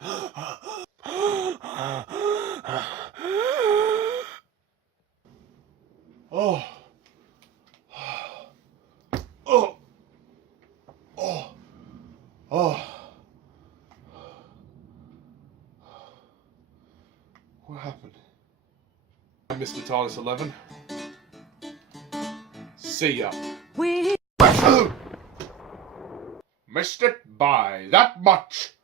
Oh. Oh. Oh. Oh. What happened? Mr. TARDIS 11. See ya. We missed it by that much.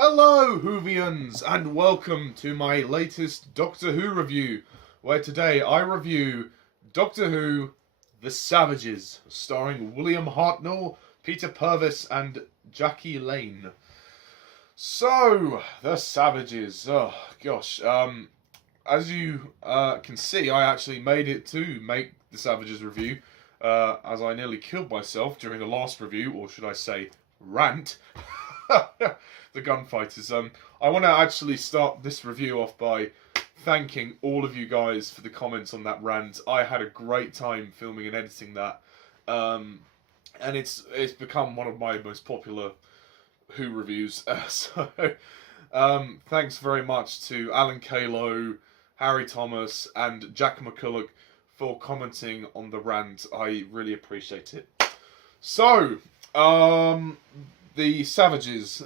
Hello, Whovians, and welcome to my latest Doctor Who review, where today I review Doctor Who The Savages, starring William Hartnell, Peter Purves and Jackie Lane. So, The Savages, oh gosh, as you can see, I actually made it to make The Savages review, as I nearly killed myself during the last review, or should I say, rant. The gunfighters. I want to actually start this review off by thanking all of you guys for the comments on that rant. I had a great time filming and editing that, and it's become one of my most popular Who reviews. So thanks very much to Alan Kalo, Harry Thomas, and Jack McCulloch for commenting on the rant. I really appreciate it. So, The Savages.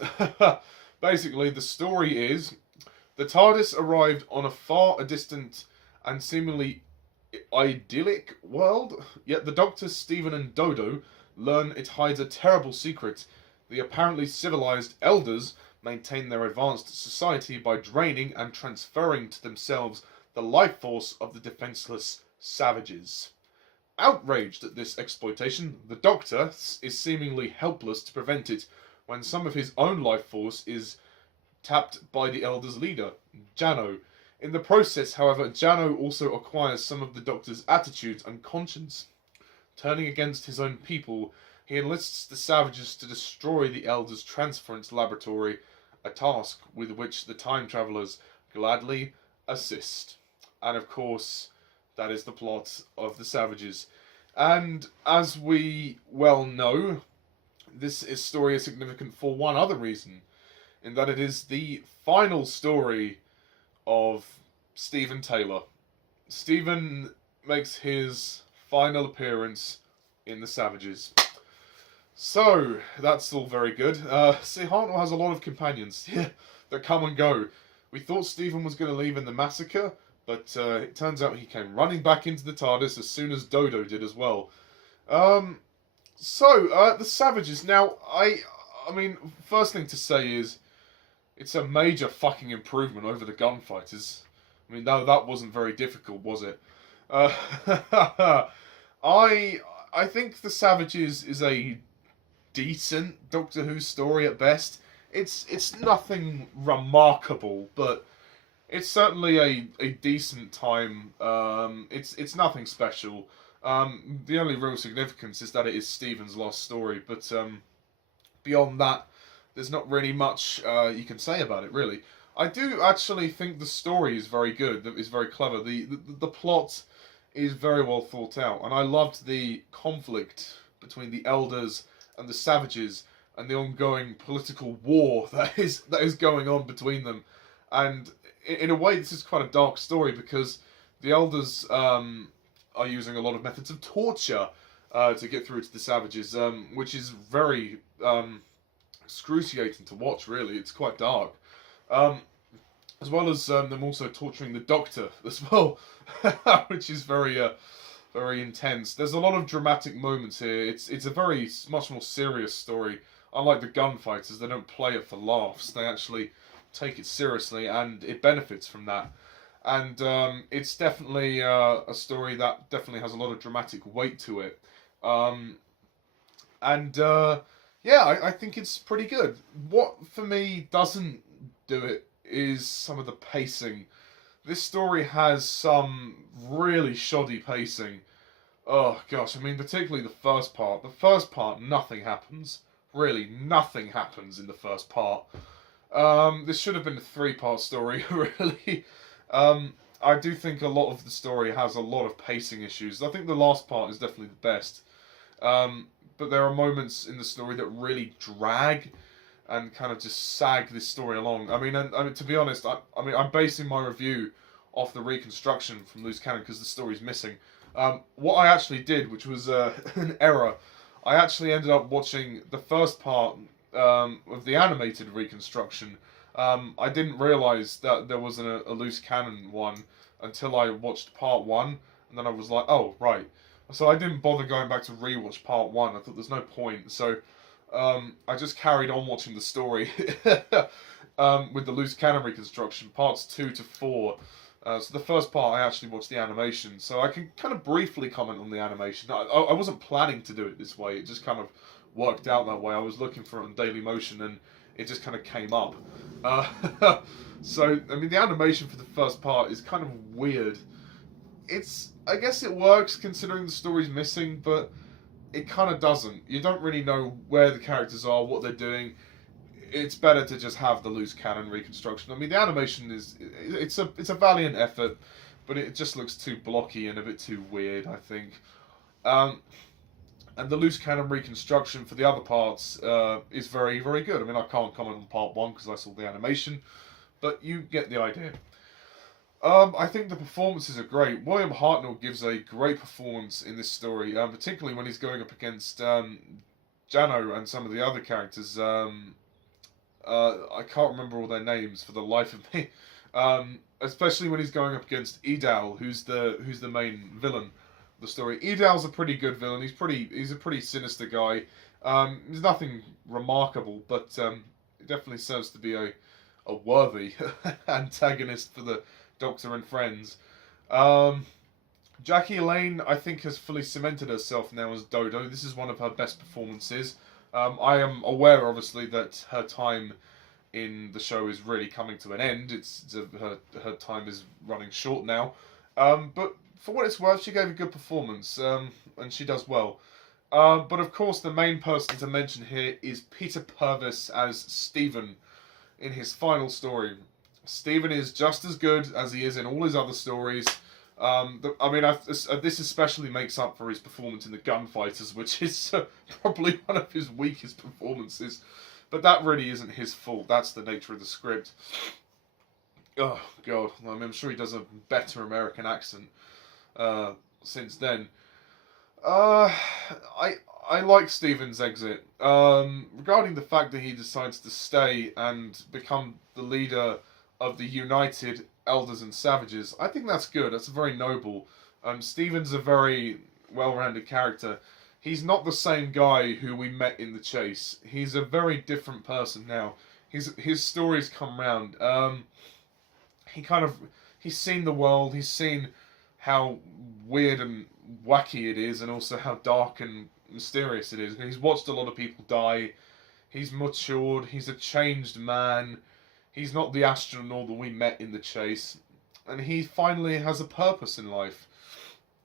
Basically, the story is the TARDIS arrived on a far distant and seemingly idyllic world, yet the Doctors Stephen and Dodo learn it hides a terrible secret. The apparently civilized elders maintain their advanced society by draining and transferring to themselves the life force of the defenseless savages. Outraged at this exploitation, the Doctor is seemingly helpless to prevent it when some of his own life force is tapped by the Elders' leader, Jano. In the process, however, Jano also acquires some of the Doctor's attitudes and conscience. Turning against his own people, he enlists the Savages to destroy the Elders' transference laboratory, a task with which the Time Travelers gladly assist. And of course, that is the plot of The Savages. And as we well know, this story is significant for one other reason, in that it is the final story of Stephen Taylor. Stephen makes his final appearance in The Savages. So, that's all very good. See, Hartnell has a lot of companions that come and go. We thought Stephen was going to leave in the massacre, but it turns out he came running back into the TARDIS as soon as Dodo did as well. The Savages. Now, I mean, first thing to say is, it's a major fucking improvement over the Gunfighters. I mean, no, that wasn't very difficult, was it? I think The Savages is a decent Doctor Who story at best. It's nothing remarkable, but it's certainly a decent time. It's nothing special. The only real significance is that it is Stephen's last story, but beyond that, there's not really much you can say about it, really. I do actually think the story is very good, it's very clever. The plot is very well thought out, and I loved the conflict between the Elders and the Savages, and the ongoing political war that is going on between them. And in a way, this is quite a dark story, because the Elders are using a lot of methods of torture to get through to the Savages, which is very excruciating to watch, really. It's quite dark. As well as them also torturing the Doctor as well, which is very intense. There's a lot of dramatic moments here. It's a very much more serious story. Unlike the Gunfighters, they don't play it for laughs. They actually take it seriously, and it benefits from that. And it's definitely a story that definitely has a lot of dramatic weight to it. Yeah, I think it's pretty good. What, for me, doesn't do it is some of the pacing. This story has some really shoddy pacing. Oh gosh, I mean, particularly the first part. The first part, nothing happens. Really, nothing happens in the first part. This should have been a three-part story, really. I do think a lot of the story has a lot of pacing issues. I think the last part is definitely the best. But there are moments in the story that really drag and kind of just sag this story along. I mean, to be honest, I'm basing my review off the reconstruction from Loose Cannon because the story's missing. What I actually did, which was an error, I actually ended up watching the first part of the animated reconstruction. I didn't realise that there was a Loose Cannon one until I watched part one, and then I was like, oh, right. So I didn't bother going back to rewatch part one. I thought there's no point. So I just carried on watching the story with the Loose Cannon reconstruction, parts 2 to 4. So the first part I actually watched the animation, so I can kind of briefly comment on the animation. I wasn't planning to do it this way, it just kind of worked out that way. I was looking for it on Dailymotion and it just kind of came up. So, I mean, the animation for the first part is kind of weird. I guess it works considering the story's missing, but it kind of doesn't. You don't really know where the characters are, what they're doing. It's better to just have the Loose Cannon reconstruction. I mean, the animation it's a valiant effort, but it just looks too blocky and a bit too weird, I think. And the Loose Cannon reconstruction for the other parts is very, very good. I mean, I can't comment on part 1 because I saw the animation, but you get the idea. I think the performances are great. William Hartnell gives a great performance in this story, particularly when he's going up against Jano and some of the other characters. I can't remember all their names for the life of me. Especially when he's going up against Edal, who's the main villain of the story. Edal's a pretty good villain. He's a pretty sinister guy. There's nothing remarkable, but it definitely serves to be a worthy antagonist for the Doctor and friends. Jackie Lane, I think, has fully cemented herself now as Dodo. This is one of her best performances. I am aware, obviously, that her time in the show is really coming to an end. Her time is running short now. But for what it's worth, she gave a good performance, and she does well. But of course, the main person to mention here is Peter Purves as Stephen in his final story. Stephen is just as good as he is in all his other stories. This especially makes up for his performance in the Gunfighters, which is probably one of his weakest performances. But that really isn't his fault. That's the nature of the script. Oh, God. I mean, I'm sure he does a better American accent since then. I like Stephen's exit. Regarding the fact that he decides to stay and become the leader of the United Elders and Savages, I think that's good. That's very noble. Stephen's a very well-rounded character. He's not the same guy who we met in the chase. He's a very different person now. His stories come round. He's seen the world. He's seen how weird and wacky it is, and also how dark and mysterious it is. He's watched a lot of people die. He's matured. He's a changed man. He's not the astronaut that we met in the chase. And he finally has a purpose in life.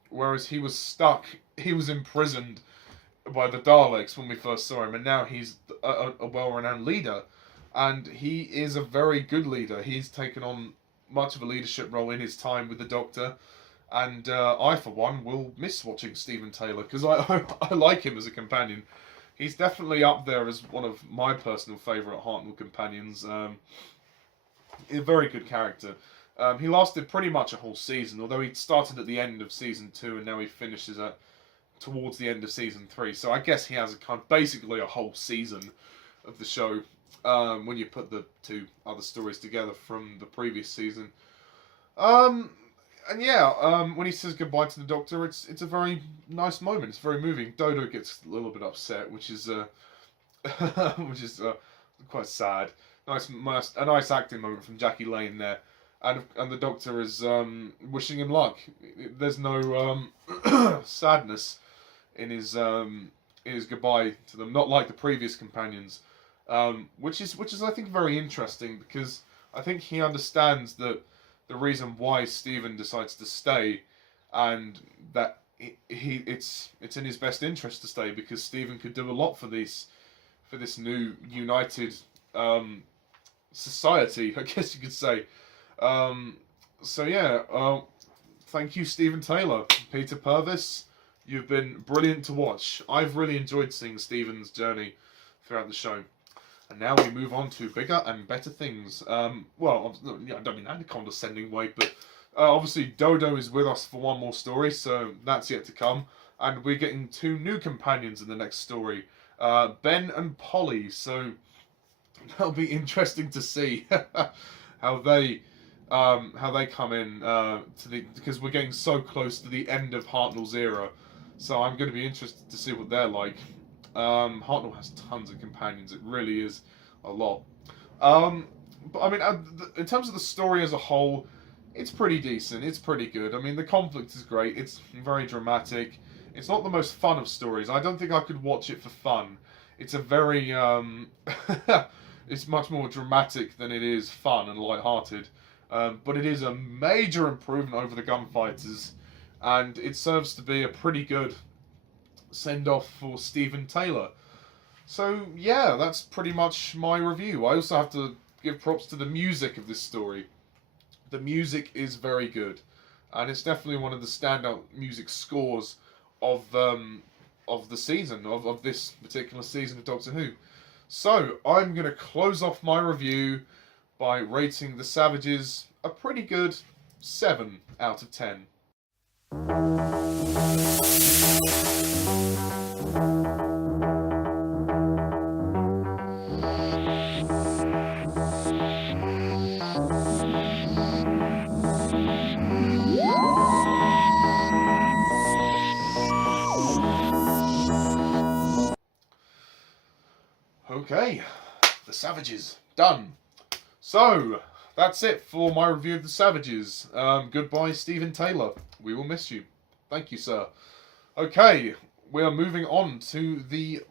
Whereas he was stuck, he was imprisoned by the Daleks when we first saw him. And now he's a well-renowned leader. And he is a very good leader. He's taken on much of a leadership role in his time with the Doctor. And I, for one, will miss watching Stephen Taylor. Because I like him as a companion. He's definitely up there as one of my personal favourite Hartnell companions. A very good character. He lasted pretty much a whole season, although he started at the end of season 2 and now he finishes towards the end of season 3. So I guess he has basically a whole season of the show when you put the two other stories together from the previous season. And yeah, when he says goodbye to the Doctor, it's a very nice moment. It's very moving. Dodo gets a little bit upset, which is quite sad. A nice acting moment from Jackie Lane there, and the Doctor is wishing him luck. There's no sadness in his goodbye to them, not like the previous companions, which is I think very interesting because I think he understands that the reason why Stephen decides to stay, and that it's in his best interest to stay, because Stephen could do a lot for this new united society, I guess you could say. So yeah, thank you, Stephen Taylor, Peter Purves. You've been brilliant to watch. I've really enjoyed seeing Stephen's journey throughout the show. And now we move on to bigger and better things. Well, I don't mean that in a condescending way, but obviously Dodo is with us for one more story, so that's yet to come. And we're getting 2 new companions in the next story, Ben and Polly. So that'll be interesting to see how they come in because we're getting so close to the end of Hartnell's era. So I'm going to be interested to see what they're like. Hartnell has tons of companions. It really is a lot. But I mean, in terms of the story as a whole, it's pretty decent. It's pretty good. I mean, the conflict is great. It's very dramatic. It's not the most fun of stories. I don't think I could watch it for fun. It's a very it's much more dramatic than it is fun and light-hearted. But it is a major improvement over the Gunfighters, and it serves to be a pretty good send-off for Stephen Taylor. So yeah, that's pretty much my review. I also have to give props to the music of this story. The music is very good, and it's definitely one of the standout music scores of the season, of this particular season of Doctor Who. So I'm going to close off my review by rating The Savages a pretty good 7 out of 10. Okay, The Savages, done. So, that's it for my review of The Savages. Goodbye, Stephen Taylor. We will miss you. Thank you, sir. Okay, we are moving on to the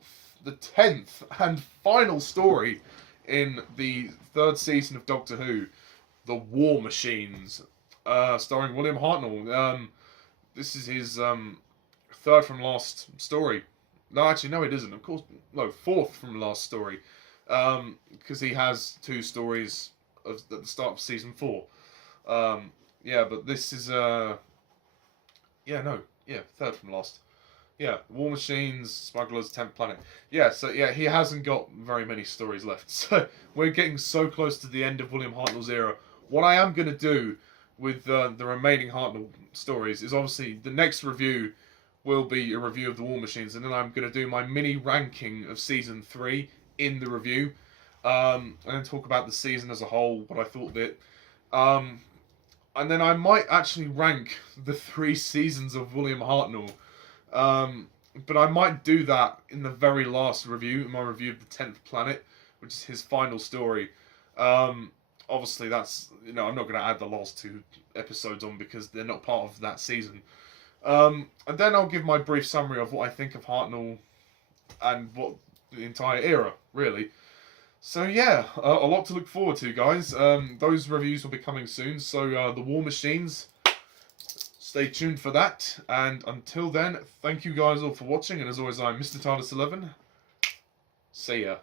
10th and final story in the 3rd season of Doctor Who, The War Machines, starring William Hartnell. This is his 3rd from last story. No, actually, no, it isn't. Of course, no, 4th from last story, because he has 2 stories at the start of season 4. Yeah, but this is 3rd from last. Yeah, War Machines, Smugglers, 10th Planet. Yeah, so yeah, he hasn't got very many stories left. So we're getting so close to the end of William Hartnell's era. What I am going to do with the remaining Hartnell stories is obviously the next review will be a review of the War Machines, and then I'm going to do my mini ranking of season 3 in the review, and then talk about the season as a whole, what I thought of it. And then I might actually rank the 3 seasons of William Hartnell, but I might do that in the very last review, in my review of the 10th Planet, which is his final story. Obviously, that's, I'm not going to add the last 2 episodes on because they're not part of that season. And then I'll give my brief summary of what I think of Hartnell and what the entire era, really. So yeah, a lot to look forward to, guys. Those reviews will be coming soon, so The War Machines, stay tuned for that. And until then, thank you guys all for watching, and as always, I'm Mr. TARDIS11. See ya.